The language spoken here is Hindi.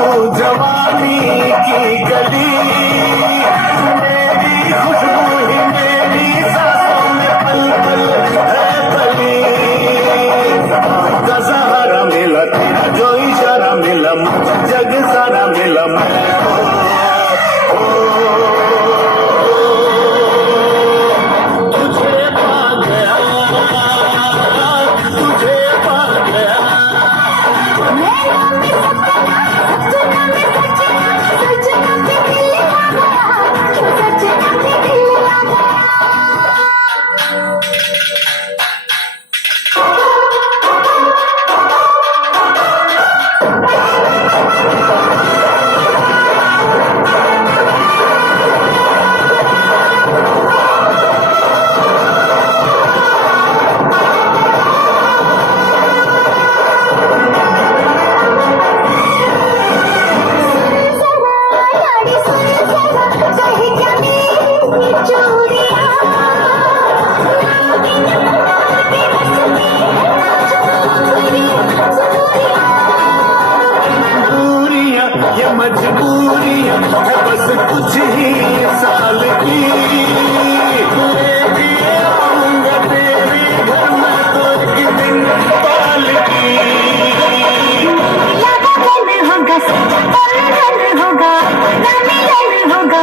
तू जवानी की कली, मेरी खुशबू ही मेरी सांसों में पल पल है पली। का सहारा मिला तेरा जो इशारा मिला, मुझे जग सारा मिला। मैं तुझे पा गया, तुझे पा गया। ये मजबूरियां है बस कुछ ही साल की, लेके आऊंगा तेरे घर में तो एक दिन पाल की। होगा होगा होगा